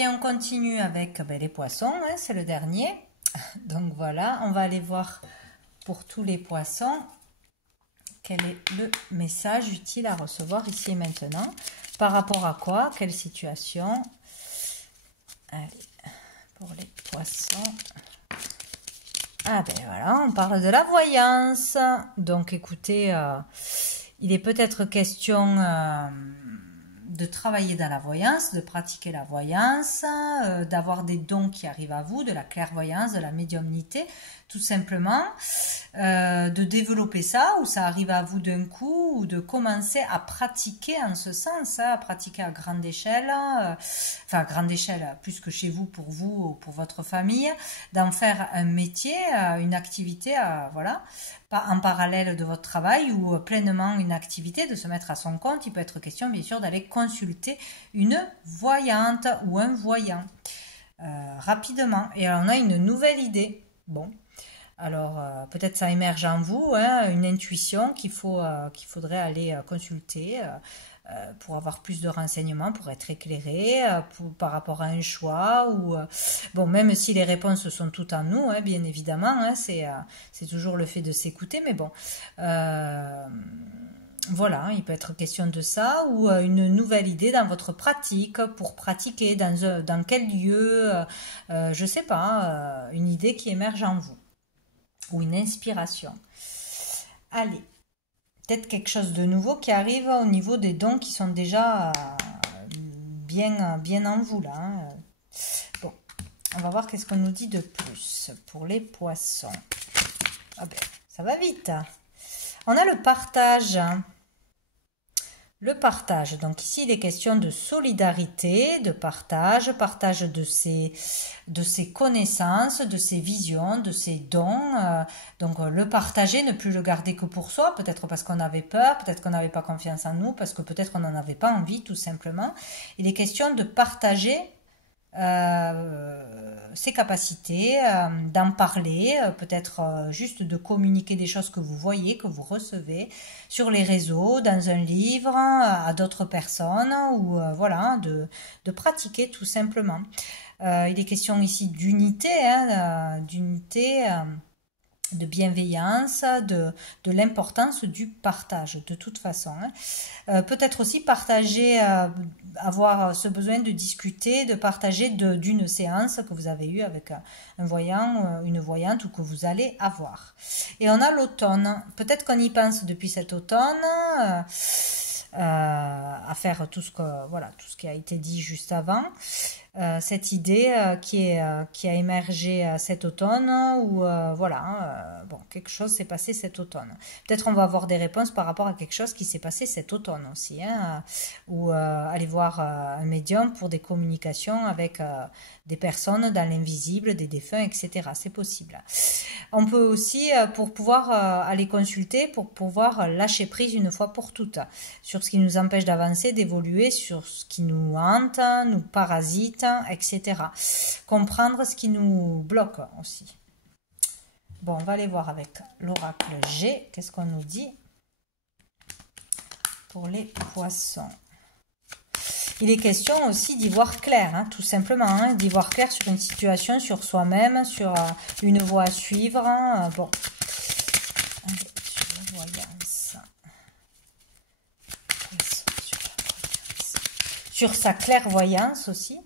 Et on continue avec les poissons, hein, c'est le dernier. Donc voilà, on va aller voir pour tous les poissons quel est le message utile à recevoir ici et maintenant. Par rapport à quoi? Quelle situation? Allez, pour les poissons. Ah ben voilà, on parle de la voyance. Donc écoutez, il est peut-être question de travailler dans la voyance, de pratiquer la voyance, d'avoir des dons qui arrivent à vous, de la clairvoyance, de la médiumnité, tout simplement, de développer ça, ou ça arrive à vous d'un coup, ou de commencer à pratiquer en ce sens, à pratiquer à grande échelle, enfin à grande échelle, plus que chez vous, pour vous ou pour votre famille, d'en faire un métier, une activité, voilà, en parallèle de votre travail ou pleinement une activité, de se mettre à son compte. Il peut être question bien sûr d'aller consulter une voyante ou un voyant rapidement. Et alors on a une nouvelle idée. Bon, alors peut-être ça émerge en vous, hein, une intuition qu'il faudrait aller consulter pour avoir plus de renseignements, pour être éclairé par rapport à un choix ou bon, même si les réponses sont toutes en nous, hein, bien évidemment, hein, c'est toujours le fait de s'écouter, mais bon, voilà, il peut être question de ça ou une nouvelle idée dans votre pratique pour pratiquer dans quel lieu, je sais pas, une idée qui émerge en vous ou une inspiration. Allez, peut-être quelque chose de nouveau qui arrive au niveau des dons qui sont déjà bien en vous là, hein. Bon, on va voir qu'est-ce qu'on nous dit de plus pour les poissons. Ah ben, ça va vite. On a le partage. Le partage, donc ici il est question de solidarité, de partage de ses connaissances, de ses visions, de ses dons. Donc le partager, ne plus le garder que pour soi, peut-être parce qu'on avait peur, peut-être qu'on n'avait pas confiance en nous, parce que peut-être qu'on n'en avait pas envie tout simplement. Il est question de partager ses capacités, d'en parler, peut-être juste de communiquer des choses que vous voyez, que vous recevez sur les réseaux, dans un livre, à d'autres personnes, ou voilà, de pratiquer tout simplement. Il est question ici d'unité, hein, d'unité, de bienveillance, de l'importance du partage, de toute façon, hein. Peut-être aussi partager, avoir ce besoin de discuter, de partager d'une séance que vous avez eue avec un voyant, une voyante ou que vous allez avoir. Et on a l'automne. Peut-être qu'on y pense depuis cet automne, à faire tout ce qui a été dit juste avant. Cette idée qui a émergé cet automne ou voilà, bon, quelque chose s'est passé cet automne. Peut-être on va avoir des réponses par rapport à quelque chose qui s'est passé cet automne aussi, hein, ou aller voir un médium pour des communications avec des personnes dans l'invisible, des défunts, etc. C'est possible. On peut aussi, pour pouvoir aller consulter, pour pouvoir lâcher prise une fois pour toutes sur ce qui nous empêche d'avancer, d'évoluer, sur ce qui nous hante, nous parasite, etc. Comprendre ce qui nous bloque aussi. Bon, on va aller voir avec l'oracle G. Qu'est-ce qu'on nous dit pour les poissons? Il est question aussi d'y voir clair, hein, tout simplement, hein, d'y voir clair sur une situation, sur soi-même, sur une voie à suivre. Hein, bon, allez, sur la voyance. Sur sa clairvoyance aussi.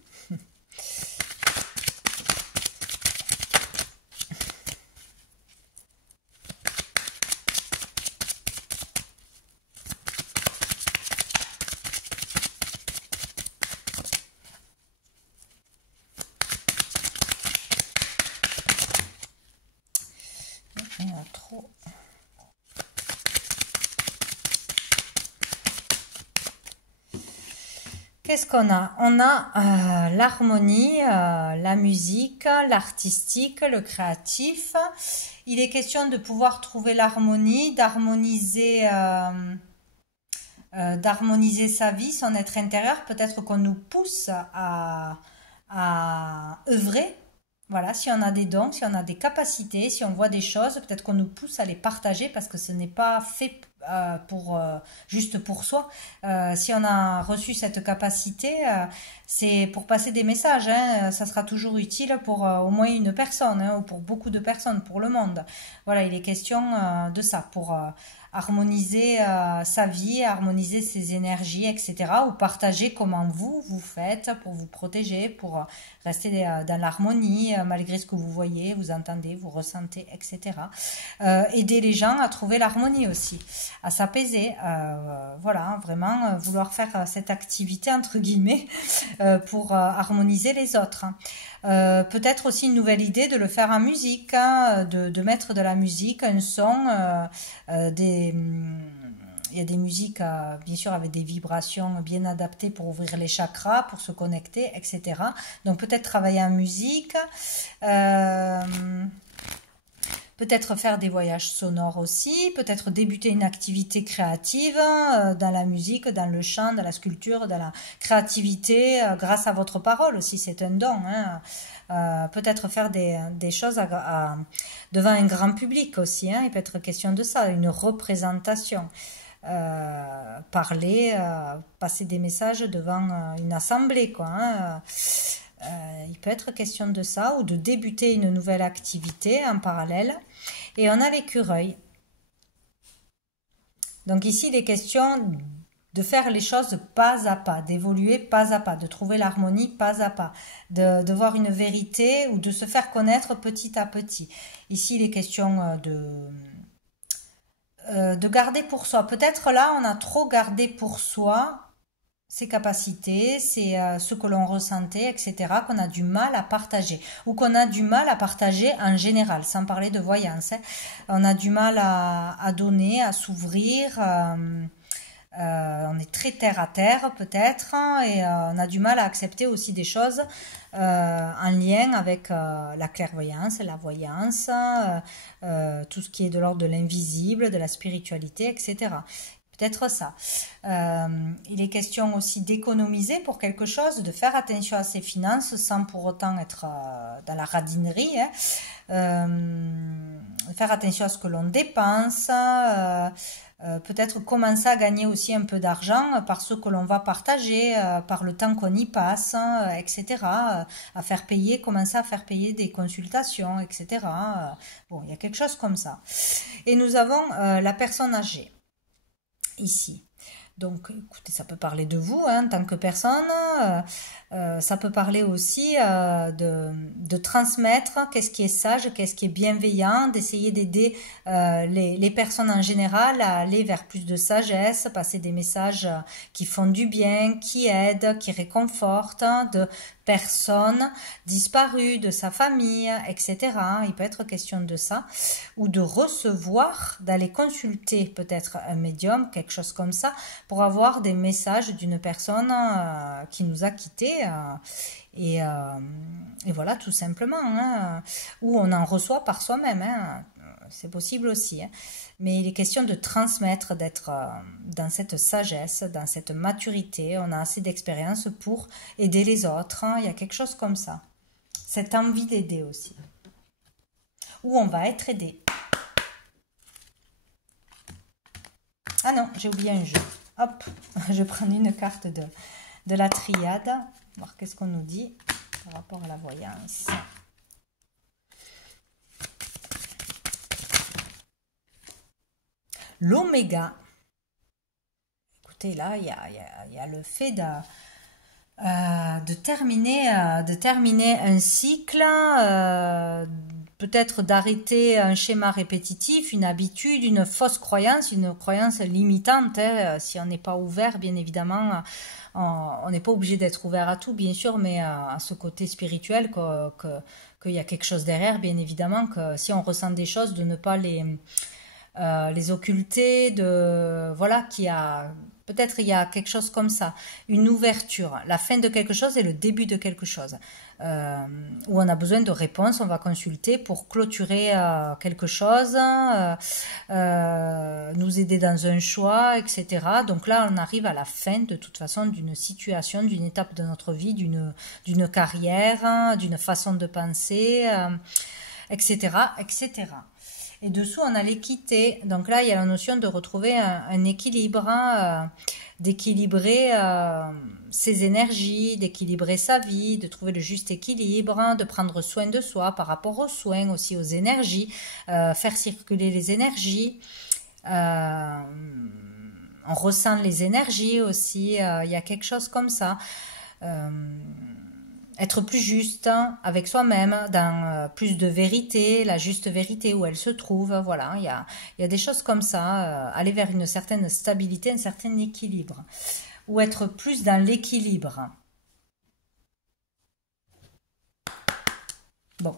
Il y en a trop. Qu'est-ce qu'on a? On a l'harmonie, la musique, l'artistique, le créatif. Il est question de pouvoir trouver l'harmonie, d'harmoniser sa vie, son être intérieur. Peut-être qu'on nous pousse à œuvrer. Voilà, si on a des dons, si on a des capacités, si on voit des choses, peut-être qu'on nous pousse à les partager parce que ce n'est pas fait juste pour soi. Si on a reçu cette capacité, c'est pour passer des messages, hein, ça sera toujours utile pour au moins une personne, hein, ou pour beaucoup de personnes, pour le monde. Voilà, il est question de ça, pour harmoniser sa vie, harmoniser ses énergies, etc. Ou partager comment vous faites pour vous protéger, pour rester dans l'harmonie, malgré ce que vous voyez, vous entendez, vous ressentez, etc. Aider les gens à trouver l'harmonie aussi, à s'apaiser. Voilà, vraiment vouloir faire cette activité, entre guillemets, pour harmoniser les autres. Peut-être aussi une nouvelle idée de le faire en musique, hein, de mettre de la musique, un son, il y a des musiques, bien sûr, avec des vibrations bien adaptées pour ouvrir les chakras, pour se connecter, etc. Donc peut-être travailler en musique, peut-être faire des voyages sonores aussi, peut-être débuter une activité créative dans la musique, dans le chant, dans la sculpture, dans la créativité, grâce à votre parole aussi, c'est un don, hein. Peut-être faire des choses devant un grand public aussi, hein. Il peut être question de ça, une représentation. Parler, passer des messages devant une assemblée, quoi, hein. Il peut être question de ça, ou de débuter une nouvelle activité en parallèle. Et on a l'écureuil. Donc ici, il est question de faire les choses pas à pas, d'évoluer pas à pas, de trouver l'harmonie pas à pas, de voir une vérité ou de se faire connaître petit à petit. Ici, il est question de garder pour soi. Peut-être là, on a trop gardé pour soi ses capacités, c'est ce que l'on ressentait, etc., qu'on a du mal à partager, ou qu'on a du mal à partager en général, sans parler de voyance, hein. On a du mal à donner, à s'ouvrir, on est très terre à terre peut-être, hein, et on a du mal à accepter aussi des choses en lien avec la clairvoyance, la voyance, tout ce qui est de l'ordre de l'invisible, de la spiritualité, etc. Peut-être ça. Il est question aussi d'économiser pour quelque chose, de faire attention à ses finances sans pour autant être dans la radinerie, hein. Faire attention à ce que l'on dépense, peut-être commencer à gagner aussi un peu d'argent par ce que l'on va partager, par le temps qu'on y passe, etc. À faire payer, commencer à faire payer des consultations, etc. Bon, il y a quelque chose comme ça. Et nous avons la personne âgée ici. Donc, écoutez, ça peut parler de vous, hein, en tant que personne. Ça peut parler aussi de transmettre qu'est-ce qui est sage, qu'est-ce qui est bienveillant, d'essayer d'aider les personnes en général à aller vers plus de sagesse, passer des messages qui font du bien, qui aident, qui réconfortent, de personnes disparues, de sa famille, etc. Il peut être question de ça, ou de recevoir, d'aller consulter peut-être un médium, quelque chose comme ça, pour avoir des messages d'une personne qui nous a quittés, et voilà, tout simplement, hein, ou on en reçoit par soi-même, hein. C'est possible aussi, hein. Mais il est question de transmettre, d'être dans cette sagesse, dans cette maturité. On a assez d'expérience pour aider les autres, hein. Il y a quelque chose comme ça, cette envie d'aider aussi, où on va être aidé. Ah non, j'ai oublié un jeu. Hop, je prends une carte de la triade, voir qu'est-ce qu'on nous dit par rapport à la voyance. L'oméga. Écoutez, là, il y a le fait de terminer un cycle, peut-être d'arrêter un schéma répétitif, une habitude, une fausse croyance, une croyance limitante, hein. Si on n'est pas ouvert, bien évidemment, on n'est pas obligé d'être ouvert à tout, bien sûr, mais à ce côté spirituel, qu'il y a quelque chose derrière, bien évidemment, que si on ressent des choses, de ne pas les occulter, voilà, peut-être il y a quelque chose comme ça, une ouverture, la fin de quelque chose et le début de quelque chose, où on a besoin de réponses, on va consulter pour clôturer quelque chose, nous aider dans un choix, etc. Donc là, on arrive à la fin, de toute façon, d'une situation, d'une étape de notre vie, d'une carrière, d'une façon de penser, etc., etc. Et dessous, on a l'équité. Donc là, il y a la notion de retrouver un équilibre, hein, d'équilibrer ses énergies, d'équilibrer sa vie, de trouver le juste équilibre, hein, de prendre soin de soi par rapport aux soins, aussi aux énergies, faire circuler les énergies. On ressent les énergies aussi, il y a quelque chose comme ça. Être plus juste, hein, avec soi-même, dans plus de vérité, la juste vérité où elle se trouve, voilà, il y a des choses comme ça, aller vers une certaine stabilité, un certain équilibre, ou être plus dans l'équilibre. Bon,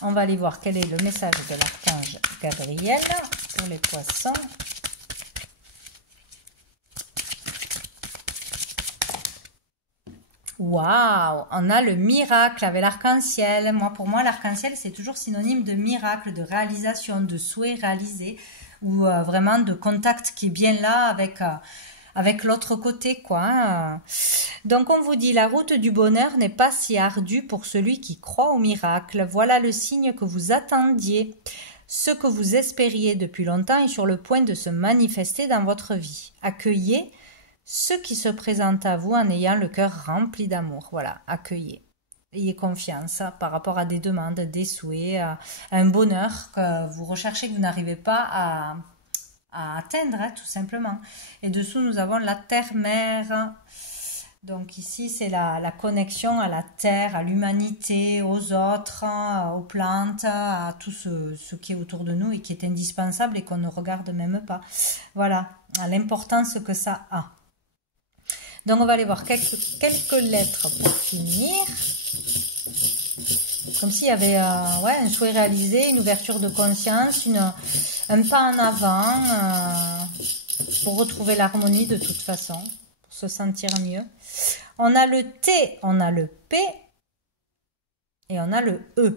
on va aller voir quel est le message de l'archange Gabriel pour les poissons. Waouh, on a le miracle avec l'arc-en-ciel. Pour moi, l'arc-en-ciel, c'est toujours synonyme de miracle, de réalisation, de souhait réalisé, ou vraiment de contact qui est bien là avec l'autre côté, quoi, hein. Donc, on vous dit, la route du bonheur n'est pas si ardue pour celui qui croit au miracle. Voilà le signe que vous attendiez. Ce que vous espériez depuis longtemps est sur le point de se manifester dans votre vie. Accueillez ce qui se présente à vous en ayant le cœur rempli d'amour. Voilà, accueillez. Ayez confiance par rapport à des demandes, des souhaits, à un bonheur que vous recherchez, que vous n'arrivez pas à atteindre, hein, tout simplement. Et dessous, nous avons la terre-mère. Donc ici, c'est la connexion à la terre, à l'humanité, aux autres, aux plantes, à tout ce qui est autour de nous et qui est indispensable et qu'on ne regarde même pas. Voilà, l'importance que ça a. Donc, on va aller voir quelques lettres pour finir. Comme s'il y avait un souhait réalisé, une ouverture de conscience, un pas en avant pour retrouver l'harmonie de toute façon, pour se sentir mieux. On a le T, on a le P et on a le E.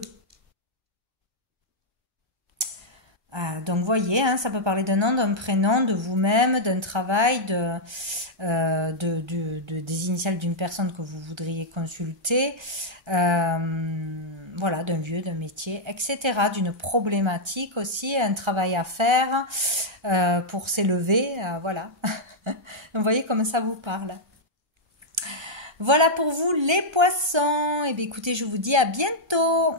Donc, vous voyez, hein, ça peut parler d'un nom, d'un prénom, de vous-même, d'un travail, des initiales d'une personne que vous voudriez consulter, voilà, d'un lieu, d'un métier, etc., d'une problématique aussi, un travail à faire pour s'élever, voilà. Vous voyez comme ça vous parle. Voilà pour vous les poissons. Et bien écoutez, je vous dis à bientôt.